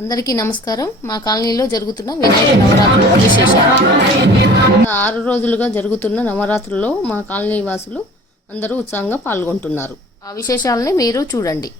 అందరికీ నమస్కారం. మా కాలనీలో జరుగుతున్న వినాయక నవరాత్రుల విశేషాలు. 6 రోజులుగా జరుగుతున్న నవరాత్రుల్లో మా కాలనీ వాసులు అందరూ ఉత్సాహంగా పాల్గొంటున్నారు. ఆ విశేషాలని మీరు చూడండి.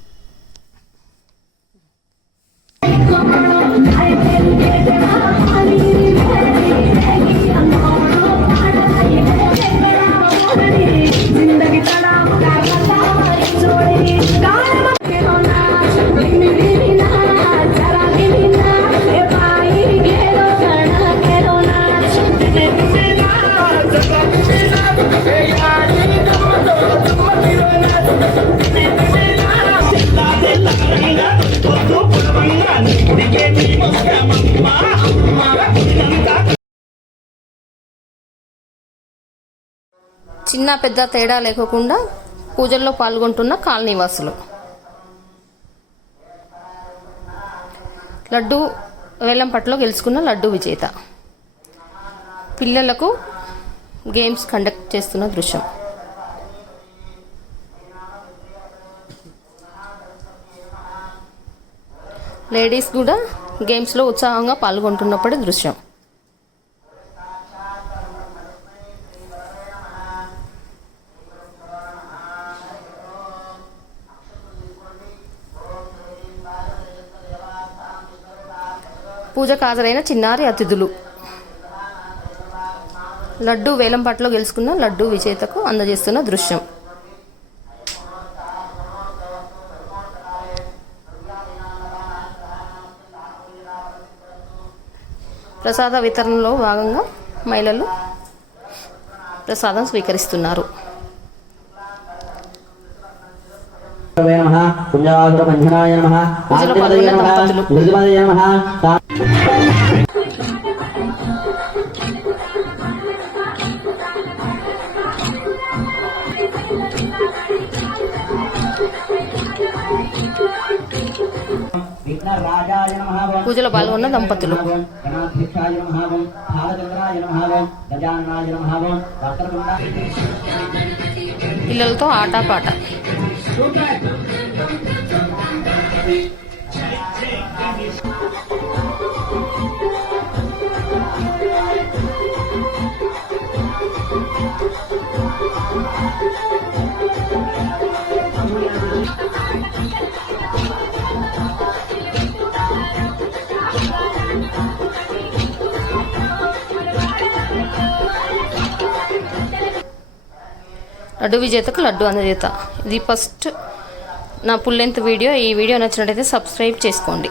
చిన్న పెద్ద తేడా లేకుండా పూజల్లో పాల్గొంటున్న కాలనీవాసులు. లడ్డు వేలంపాటలో గెలుచుకున్న లడ్డు విజేత. పిల్లలకు గేమ్స్ కండక్ట్ చేస్తున్న దృశ్యం. లేడీస్ కూడా గేమ్స్లో ఉత్సాహంగా పాల్గొంటున్నప్పటి దృశ్యం. పూజకు హాజరైన చిన్నారి అతిథులు. లడ్డు వేలంపాటలో గెలుచుకున్న లడ్డు విజేతకు అందజేస్తున్న దృశ్యం. ప్రసాద వితరణలో భాగంగా మహిళలు ప్రసాదం స్వీకరిస్తున్నారు. పూజలో పాల్గొన్న దంపతులు. పూజలో పాల్గొన్న దంపతులు. పిల్లలతో ఆటపాట. లడ్డు విజేతకు లడ్డు అందజేత. ఇది ఫస్ట్ నా ఫుల్ లెంత్ వీడియో. ఈ వీడియో నచ్చినట్లయితే సబ్స్క్రైబ్ చేసుకోండి.